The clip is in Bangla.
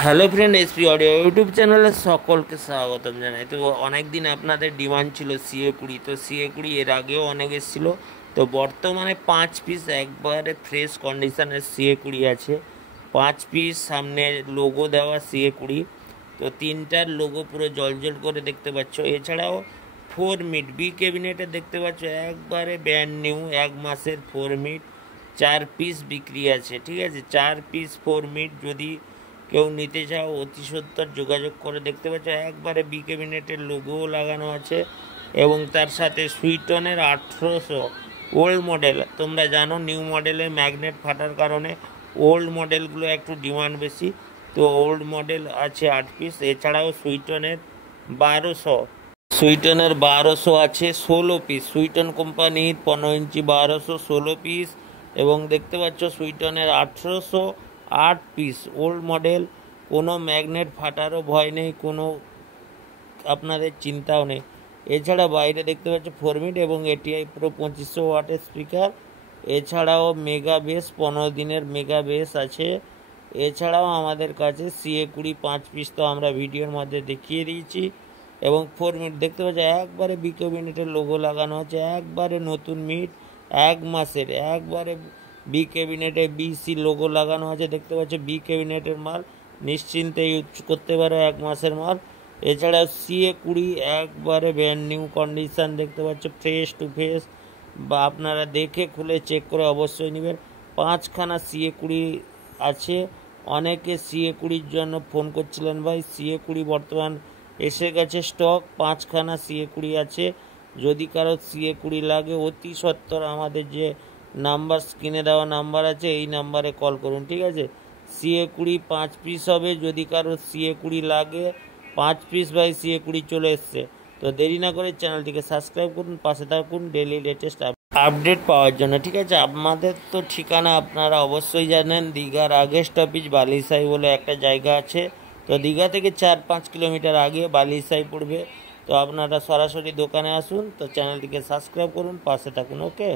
Hello friend, SP audio YouTube চ্যানেলে সকলকে স্বাগতম জানাই। তো অনেক দিন আপনাদের ডিমান্ড ছিল সিএ 20। তো সিএ 20 এর আগেও অনেক এসেছিলো। তো বর্তমানে 5 পিস একবারে ফ্রেশ কন্ডিশনের সিএ 20 আছে। 5 পিস সামনে লোগো দেওয়া সিএ 20। তো তিনটার লোগো পুরো জলজল করে দেখতে পাচ্ছ। এছাড়াও 4 মিট বি ক্যাবিনেটে দেখতে পাচ্ছ একবারে ব্র্যান্ড নিউ 1 মাসের 4 মিট 4 পিস বিক্রি আছে। ঠিক আছে, 4 পিস 4 মিট যদি কেউ নিতে চাও অতি সত্বর যোগাযোগ করে। দেখতে পাচ্ছ একবারে বি ক্যাবিনেটের লোগোও লাগানো আছে এবং তার সাথে সুইটনের 1800 ওল্ড মডেল। তোমরা জানো নিউ মডেলের ম্যাগনেট ফাটার কারণে ওল্ড মডেলগুলো একটু ডিমান্ড বেশি। তো ওল্ড মডেল আছে 8 পিস। এছাড়াও সুইটনের 1200 আছে 16 পিস। সুইটন কোম্পানির 15 ইঞ্চি 1200 16 পিস। এবং দেখতে পাচ্ছ সুইটনের 1800 8 পিস ওল্ড মডেল। কোনো ম্যাগনেট ফাটারও ভয় নেই, কোনো আপনাদের চিন্তাও নেই। এছাড়া বাইরে দেখতে পাচ্ছ 4 মিট এবং এটিআই পুরো 2500 ওয়াটের স্পিকার। এছাড়াও মেগা বেস 15 দিনের মেগা বেস আছে। এছাড়াও আমাদের কাছে সিএ 20 5 পিস তো আমরা ভিডিওর মধ্যে দেখিয়ে দিয়েছি। এবং 4 মিট দেখতে পাচ্ছ একবারে বি ক্যাবিনেটের লোগো লাগানো আছে, একবারে নতুন মিট 1 মাসের একবারে বি ক্যাবিনেটে বিসি লোগো লাগানো আছে। দেখতে পাচ্ছ বি ক্যাবিনেটের মাল, নিশ্চিন্তে ইউজ করতে পারো 1 মাসের মাল। এছাড়া সিএ 20 একবারে ব্র্যান্ড নিউ কন্ডিশন দেখতে পাচ্ছ, ফ্রেশ টু ফ্রেশ। বা আপনারা দেখে খুলে চেক করে অবশ্যই নেবেন। 5খানা সিএ 20 আছে। অনেকে সিএ 20-র জন্য ফোন করছিলেন, ভাই সিএ 20 বর্তমান এসে গেছে স্টক। 5খানা সিএ 20 আছে। যদি কারো সিএ 20 লাগে অতি সত্বর আমাদের যে নাম্বার স্ক্রিনে দেওয়া নাম্বার আছে এই নাম্বারে কল করুন। ঠিক আছে, সিএ 20 5 পিস হবে। যদি কারো সিএ 20 লাগে 5 পিস বাই সিএ 20 চলে এসছে। তো দেরি না করে চ্যানেলটিকে সাবস্ক্রাইব করুন, পাশে থাকুন ডেইলি লেটেস্ট আপডেট পাওয়ার জন্য। ঠিক আছে, আমাদের তো ঠিকানা আপনারা অবশ্যই জানেন, দীঘার আগে স্টপেজ বালিসাই বলে একটা জায়গা আছে। তো দীঘা থেকে 4-5 কিলোমিটার আগে বালিসাই পড়বে। তো আপনারা সরাসরি দোকানে আসুন। তো চ্যানেলটিকে সাবস্ক্রাইব করুন, পাশে থাকুন। ওকে।